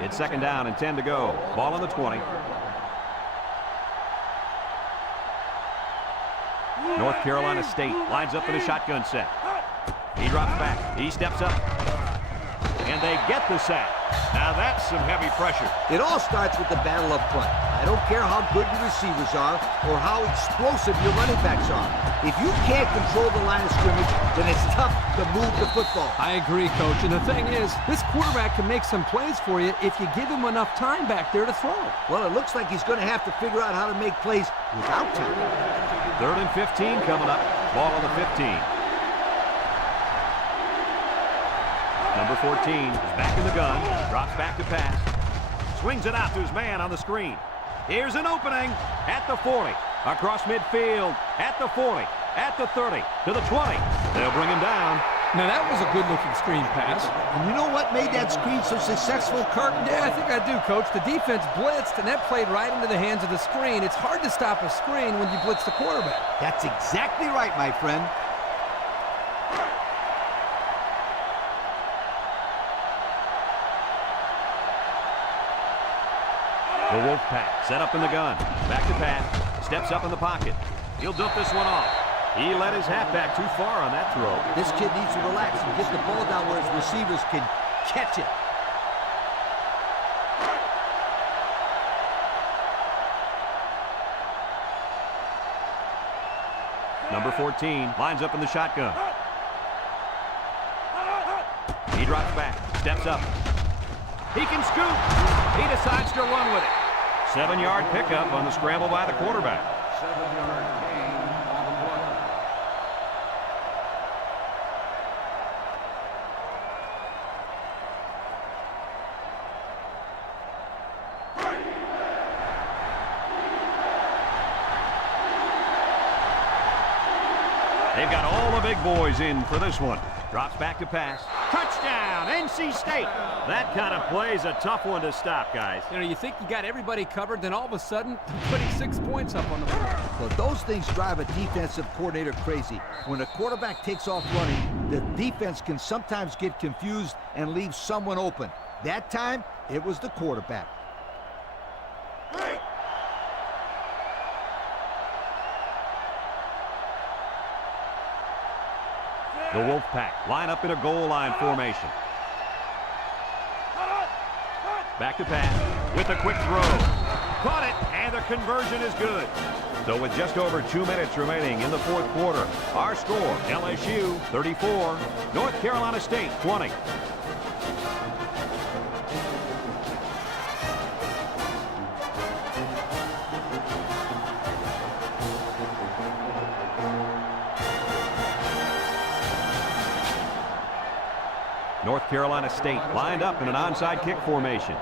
It's second down and 10 to go. Ball on the 20. North Carolina State lines up in a shotgun set. He drops back. He steps up. And they get the sack. Now that's some heavy pressure. It all starts with the battle up front. I don't care how good your receivers are or how explosive your running backs are. If you can't control the line of scrimmage, then it's tough to move the football. I agree, Coach. And the thing is, this quarterback can make some plays for you if you give him enough time back there to throw. Well, it looks like he's going to have to figure out how to make plays without time. Third and 15 coming up. Ball on the 15. Number 14 is back in the gun. Drops back to pass. Swings it out to his man on the screen. Here's an opening at the 40. Across midfield. At the 40. At the 30. To the 20. They'll bring him down. Now, that was a good-looking screen pass. And you know what made that screen so successful, Kurt? Yeah, I think I do, Coach. The defense blitzed, and that played right into the hands of the screen. It's hard to stop a screen when you blitz the quarterback. That's exactly right, my friend. The Wolfpack set up in the gun. Back to pass. Steps up in the pocket. He'll dump this one off. He let his halfback too far on that throw. This kid needs to relax and get the ball down where his receivers can catch it. Number 14 lines up in the shotgun. He drops back, steps up. He can scoop. He decides to run with it. 7-yard pickup on the scramble by the quarterback. 7-yard gain on the play. They've got all the big boys in for this one. Drops back to pass. Touchdown, NC State. That kind of play is a tough one to stop, guys. You know, you think you got everybody covered, then all of a sudden, putting 6 points up on the board. Well, those things drive a defensive coordinator crazy. When a quarterback takes off running, the defense can sometimes get confused and leave someone open. That time, it was the quarterback. The Wolfpack line up in a goal line formation. Back to pass with a quick throw. Caught it, and the conversion is good. So with just over 2 minutes remaining in the fourth quarter, our score, LSU 34, North Carolina State 20. North Carolina State lined up in an onside kick formation.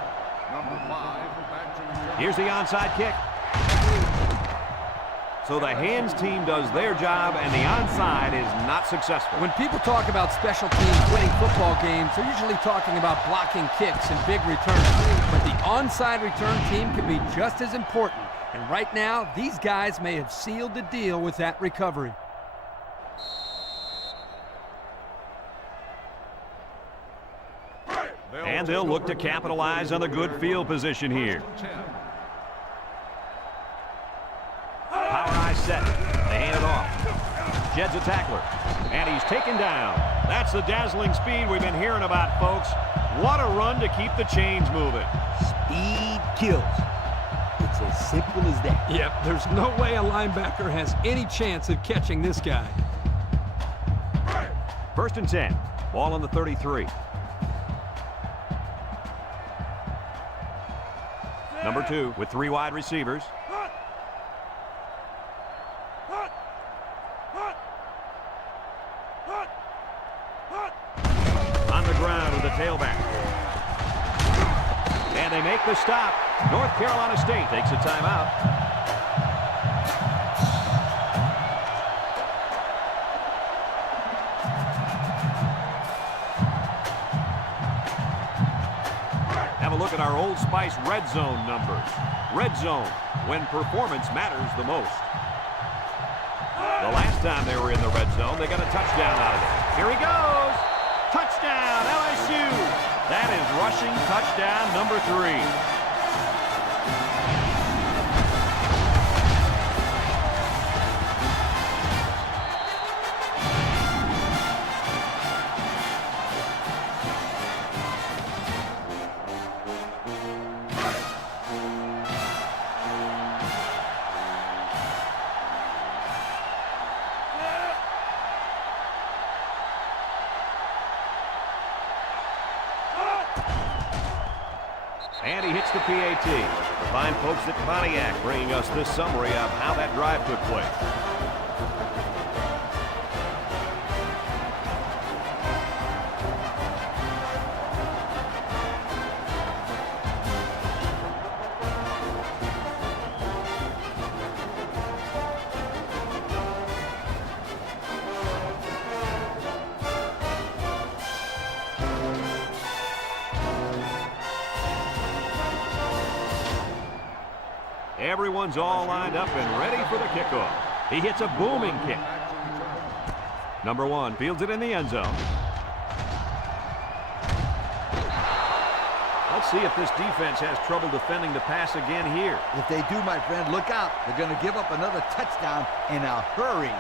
Number 5 back to return. Here's the onside kick. So the hands team does their job, and the onside is not successful. When people talk about special teams winning football games, they're usually talking about blocking kicks and big returns. But the onside return team can be just as important. And right now, these guys may have sealed the deal with that recovery. And they'll look to capitalize on the good field position here. Power eye set. They hand it off. Jed's a tackler. And he's taken down. That's the dazzling speed we've been hearing about, folks. What a run to keep the chains moving. Speed kills. It's as simple as that. Yep, there's no way a linebacker has any chance of catching this guy. 1st and 10. Ball on the 33. Number 2 with 3 wide receivers. On the ground with the tailback. And they make the stop. North Carolina State takes a timeout. Have a look at our Old Spice red zone numbers. Red zone, when performance matters the most. The last time they were in the red zone, they got a touchdown out of it. Here he goes. Touchdown, LSU. That is rushing touchdown number 3. And he hits the PAT. The fine folks at Pontiac bringing us this summary of how that drive took place. Everyone's all lined up and ready for the kickoff. He hits a booming kick. Number 1 fields it in the end zone. Let's Let's see if this defense has trouble defending the pass again here. If they do, my friend, look out. They're going to give up another touchdown in a hurry.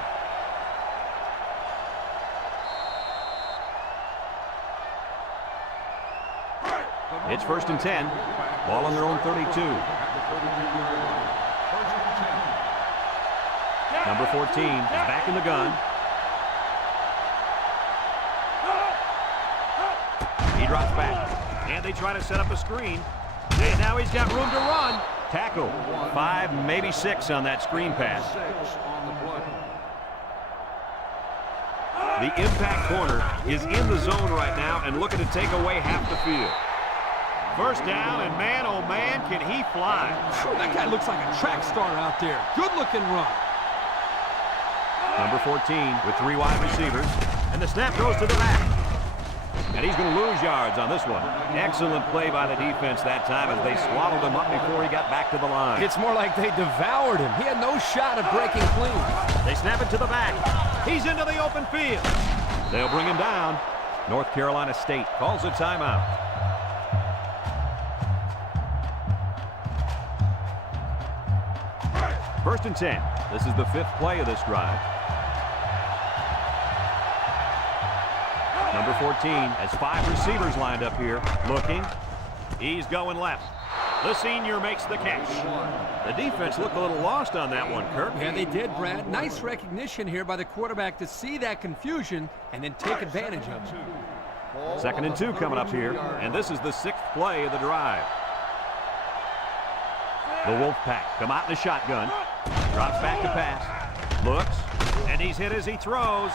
It's 1st and 10. Ball on their own 32. Number 14 is back in the gun. He drops back. And they try to set up a screen. And now he's got room to run. Tackle. 5, maybe 6 on that screen pass. The impact corner is in the zone right now and looking to take away half the field. First down, and man, oh man, can he fly. That guy looks like a track star out there. Good-looking run. Number 14 with 3 wide receivers. And the snap goes to the back. And he's going to lose yards on this one. Excellent play by the defense that time as they swallowed him up before he got back to the line. It's more like they devoured him. He had no shot of breaking clean. They snap it to the back. He's into the open field. They'll bring him down. North Carolina State calls a timeout. First and 10. This is the 5th play of this drive. Number 14 has 5 receivers lined up here. Looking. He's going left. The senior makes the catch. The defense looked a little lost on that one, Kirk. Yeah, they did, Brad. Nice recognition here by the quarterback to see that confusion and then take advantage of it. 2nd and 2 coming up here. And this is the 6th play of the drive. The Wolfpack come out in the shotgun. Drops back to pass. Looks. And he's hit as he throws.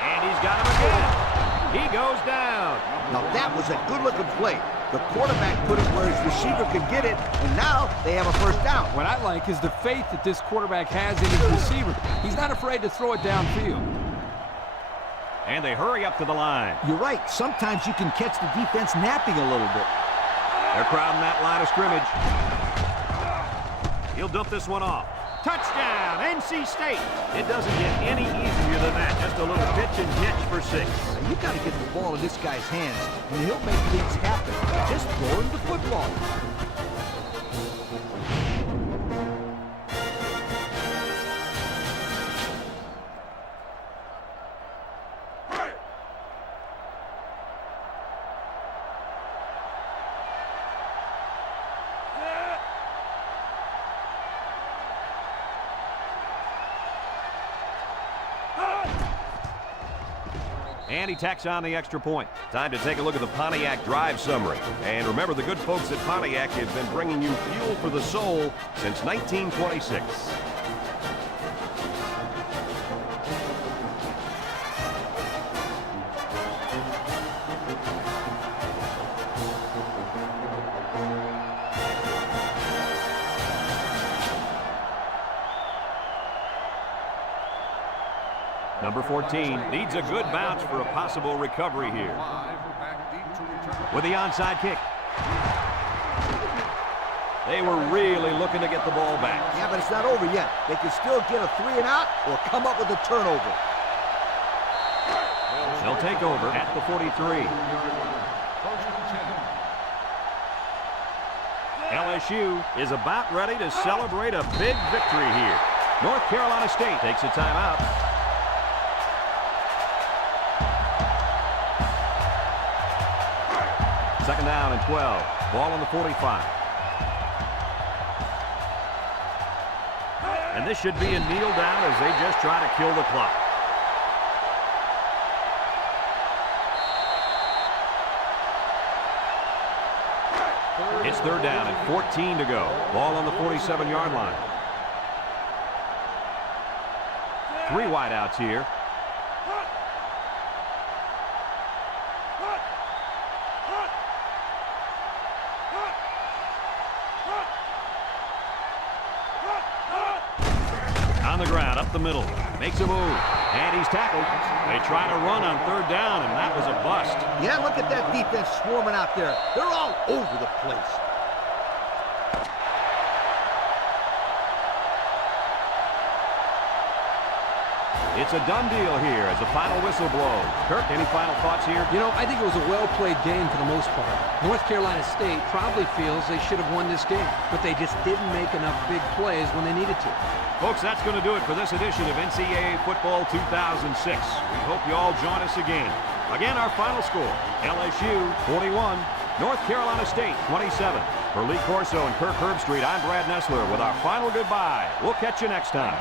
And he's got him again. He goes down. Now that was a good-looking play. The quarterback put it where his receiver could get it, and now they have a first down. What I like is the faith that this quarterback has in his receiver. He's not afraid to throw it downfield. And they hurry up to the line. You're right. Sometimes you can catch the defense napping a little bit. They're crowding that line of scrimmage. He'll dump this one off. Touchdown, NC State. It doesn't get any easier than that. Just a little pitch and catch for 6. Now, you got to get the ball in this guy's hands, and he'll make things happen. Just throw him the football. And he tacks on the extra point. Time to take a look at the Pontiac drive summary. And remember, the good folks at Pontiac have been bringing you fuel for the soul since 1926. Number 14 needs a good bounce for a possible recovery here. With the onside kick. They were really looking to get the ball back. Yeah, but it's not over yet. They can still get a 3 and out or come up with a turnover. They'll take over at the 43. LSU is about ready to celebrate a big victory here. North Carolina State takes a timeout. Second down and 12. Ball on the 45. And this should be a kneel down as they just try to kill the clock. It's third down and 14 to go. Ball on the 47-yard line. 3 wideouts here. On the ground, up the middle, makes a move, and he's tackled. They try to run on third down, and that was a bust. Yeah, look at that defense swarming out there. They're all over the place. It's a done deal here as the final whistle blows. Kirk, any final thoughts here? You know, I think it was a well-played game for the most part. North Carolina State probably feels they should have won this game, but they just didn't make enough big plays when they needed to. Folks, that's going to do it for this edition of NCAA Football 2006. We hope you all join us again. Again, our final score, LSU 41, North Carolina State 27. For Lee Corso and Kirk Herbstreit, I'm Brad Nessler with our final goodbye. We'll catch you next time.